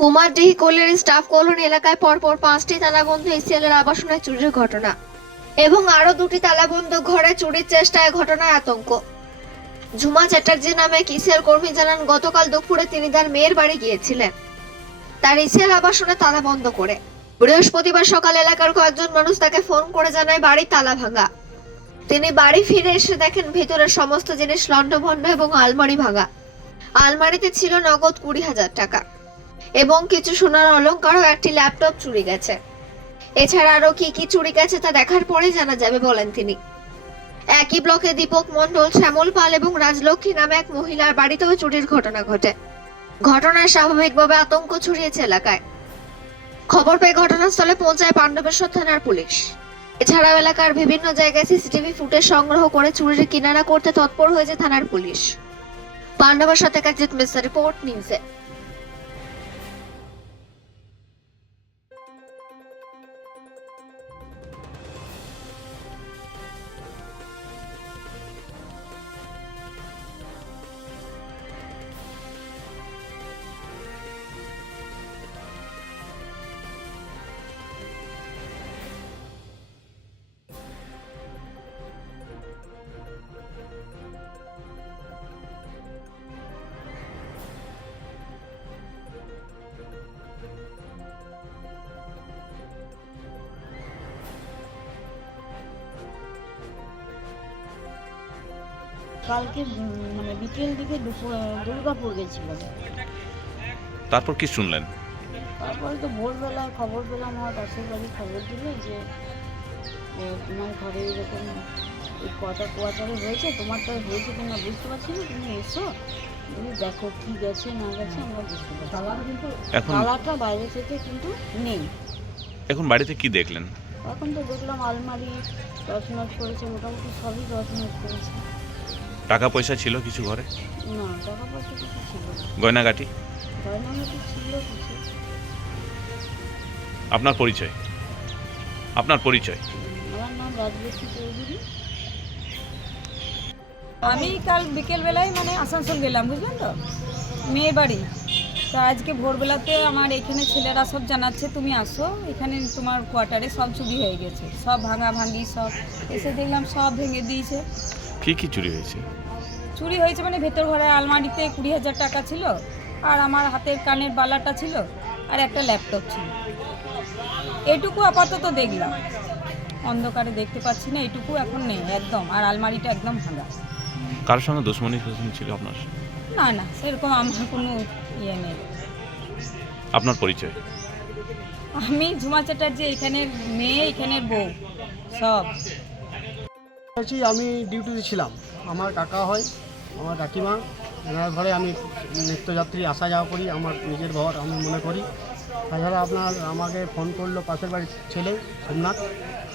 কুমারডিহি কোলের staff colony এলাকায় পরপর পাঁচটি তালাবন্ধ এসিএলের আবাসনে চুরির ঘটনা এবং আরও দুটি তালাবন্ধ ঘরে চুরির চেষ্টায় ঘটনায় আতঙ্ক। ঝুমা চ্যাটার্জি নামে এক ইসিএল কর্মী জানান, গতকাল দুপুরে তিনি তার মেয়ের বাড়ি গিয়েছিলেন। তার ইসিএল আবাসনে তালা বন্ধ করে। বৃহস্পতিবার সকাল এলাকার কয়েকজন মানুষ তাকে ফোন করে জানায়, বাড়ি তালা ভাঙা। তিনি বাড়ি ফিরে এসে দেখেন, ভেতরের সমস্ত জিনিস লণ্ডভণ্ড এবং আলমারি ভাঙা। আলমারিতে ছিল নগদ কুড়ি হাজার টাকা। এবং কিছু সোনার অলংকার ও একটি ল্যাপটপ চুরি গেছে। এছাড়া আরও কি কি চুরি গেছে তা দেখার পরে জানা যাবে বলেন তিনি। একই ব্লকে দীপক মণ্ডল, শ্যামল পাল এবং রাজলক্ষ্মী নামে এক মহিলার বাড়িতেও চুরির ঘটনা ঘটে। ঘটনায় স্বাভাবিকভাবে আতঙ্ক ছড়িয়েছে এলাকায়। খবর পেয়ে ঘটনাস্থলে পৌঁছায় পাণ্ডবেশ্বর থানার পুলিশ। এছাড়াও এলাকার বিভিন্ন জায়গায় সিসিটিভি ফুটেজ সংগ্রহ করে চুরির কিনারা করতে তৎপর হয়েছে থানার পুলিশ। পাণ্ডবেশ্বর সাথে কাজিত মিশ্র রিপোর্ট নিউজে কালকে মানে বিকেল দিকে দুপুর দুর্গাপুর গেছিলাম। তারপর কি শুনলেন? তারপরে তো ভোরবেলায় খবর পেলাম আমার পাশের বাড়ি খবর দিল যে তোমার ঘরে এরকম এই কটা কোয়াটারে হয়েছে তোমারটা হয়েছে কিনা বুঝতে পারছি না তুমি এসো। তুমি দেখো কি গেছে না গেছে আমরা বুঝতে পারছি না। এখন তালাটা বাইরে থেকে কিন্তু নেই। এখন বাড়িতে কি দেখলেন? এখন তো দেখলাম আলমারি রচনাট করেছে মোটামুটি সবই রচনাট করেছে। টাকা পয়সা ছিল কিছু ঘরে? না টাকা পয়সা কিছু ছিল না। গয়নাগাটি? গয়নাগাটি ছিল কিছু। আপনার পরিচয়? আপনার পরিচয়? আমার নাম রাজলক্ষ্মী চৌধুরী। আমি কাল বিকেলবেলায় মানে আসানসোল গেলাম বুঝলেন তো? মেয়ে বাড়ি। তো আজকে ভোরবেলাতে আমার এখানে ছেলেরা সব জানাচ্ছে তুমি আসো এখানে তোমার কোয়ার্টারে সব চুরি হয়ে গেছে। সব ভাঙা ভাঙি সব এসে দেখলাম সব ভেঙে দিয়েছে। কি কি চুরি হয়েছে? চুরি হয়েছে মানে ভেতর ঘরে আলমারিতে কুড়ি হাজার টাকা ছিল আর আমার হাতের কানের বালাটা ছিল আর একটা ল্যাপটপ ছিল। এটুকু আপাতত দেখলাম। অন্ধকারে দেখতে পাচ্ছি না এটুকু এখন নেই একদম আর আলমারিটা একদম ভাঙা। কারোর সঙ্গে দুশ্মনী ছিল আপনার? না না সেরকম আমার কোনো ইয়ে নেই। আপনার পরিচয়? আমি ঝুমা চ্যাটার্জি এখানের মেয়ে এখানের বউ সব। হচ্ছে আমি ডিউটিতে ছিলাম। আমার কাকা হয়, আমার কাকিমা, এনার ঘরে আমি নিত্যযাত্রী, আসা যাওয়া করি, আমার নিজের ঘর আমি মনে করি। তাছাড়া আপনার আমাকে ফোন করল পাশের বাড়ির ছেলে সোমনাথ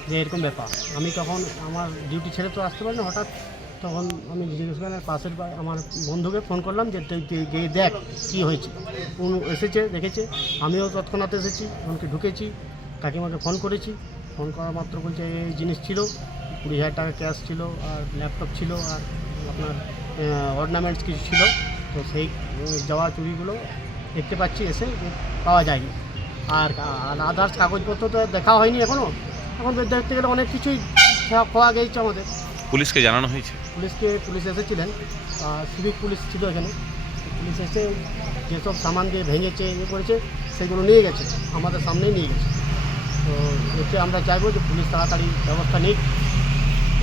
যে এরকম ব্যাপার। আমি তখন আমার ডিউটি ছেড়ে তো আসতে পারি না হঠাৎ। তখন আমি জিজ্ঞেস করলাম পাশের বাড়ি আমার বন্ধুকে ফোন করলাম যে গিয়ে দেখ কী হয়েছে। উনি এসেছে, দেখেছে। আমিও তৎক্ষণাৎ এসেছি ওনাকে ঢুকেছি, কাকিমাকে ফোন করেছি। ফোন করা মাত্র বলছে এই জিনিস ছিল। কুড়ি হাজার টাকা ক্যাশ ছিল আর ল্যাপটপ ছিল আর আপনার অর্নামেন্টস কিছু ছিল। তো সেই যাওয়া চুরিগুলো দেখতে পাচ্ছি এসে পাওয়া যায়নি। আর আদার্স কাগজপত্র তো দেখা হয়নি এখনও এখন দেখতে গেলে অনেক কিছুই খোয়া- খোয়া গেছে আমাদের। পুলিশকে জানানো হয়েছে? পুলিশকে পুলিশ এসেছিলেন। সিভিক পুলিশ ছিল এখানে। পুলিশ এসে যেসব সামান দিয়ে ভেঙেছে ইয়ে করেছে সেগুলো নিয়ে গেছে। আমাদের সামনেই নিয়ে গেছে। তো এতে আমরা চাইব যে পুলিশ তাড়াতাড়ি ব্যবস্থা নিক।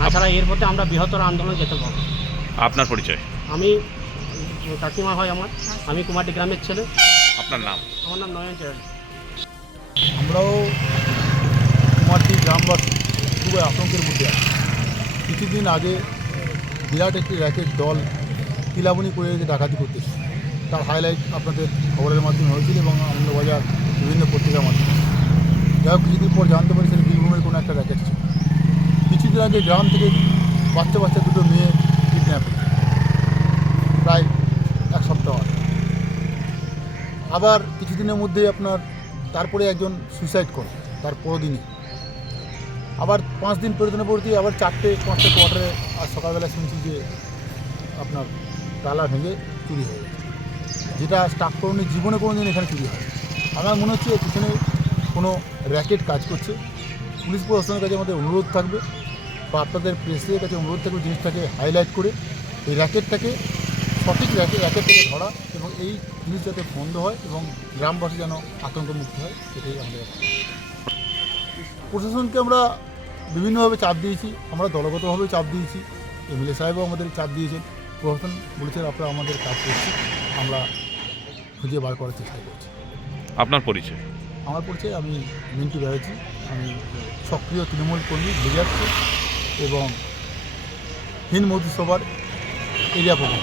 তাছাড়া এর মধ্যে আমরা বৃহত্তর আন্দোলন যেতে পারব। আপনার পরিচয়? আমি কাকিমা হয় আমার। আমি কুমারটি গ্রামের ছেলে। আপনার নাম? আমার নাম নয়ন চ্যাটার্জি। আমরাও কুমারটি গ্রামবাসী খুবই আতঙ্কের মধ্যে আছি। কিছুদিন আগে বিরাট একটি র্যাকেট দল কিলাবনি করে যে ডাকাতি করতেছে তার হাইলাইট আপনাদের খবরের মাধ্যমে হয়েছিল এবং আনন্দবাজার বিভিন্ন পত্রিকার মাধ্যমে। যাই হোক কিছুদিন পর জানতে পারি সেটা বীরভূমের কোনো একটা র্যাকেট ছিল। কিছুদিন গ্রাম থেকে বাচ্চা বাচ্চা দুটো মেয়ে কিডন্যাপ প্রায় এক সপ্তাহ আগে। আবার কিছুদিনের মধ্যেই আপনার তারপরে একজন সুইসাইড করে তার পরদিনই। আবার পাঁচ দিন পরিদিনপূর্তি আবার চারটে, পাঁচটা কোয়ার্টারে আর সকালবেলা শুনছি যে আপনার তালা ভেঙে চুরি হয়ে গেছে। যেটা স্টাক করণের জীবনে কোনো দিন এখানে চুরি হয় আমার মনে হচ্ছে পিছনে কোনো র্যাকেট কাজ করছে। পুলিশ প্রশাসনের কাছে আমাদের অনুরোধ থাকবে। বা আপনাদের প্রেসের কাছে অনুরোধ থাকবে জিনিসটাকে হাইলাইট করে এই র্যাকেটটাকে সঠিক র্যাকেট র্যাকেটটাকে ধরা এবং এই জিনিস যাতে বন্ধ হয় এবং গ্রামবাসী যেন আতঙ্কমুক্ত হয় সেটাই আমাদের প্রশাসনকে আমরা বিভিন্নভাবে চাপ দিয়েছি আমরা দলগতভাবে চাপ দিয়েছি এমএলএ সাহেবও আমাদের চাপ দিয়েছেন। প্রশাসন বলেছেন আপনারা আমাদের কাজ করছি আমরা খুঁজে বার করার চেষ্টা করছি। আপনার পরিচয়? আমার পরিচয় আমি মিন্টু ব্যানার্জি আমি সক্রিয় তৃণমূল কর্মী ভিজাচ্ছি এবং হিন্দ মন্ত্রিসভার এরিয়া প্রধান।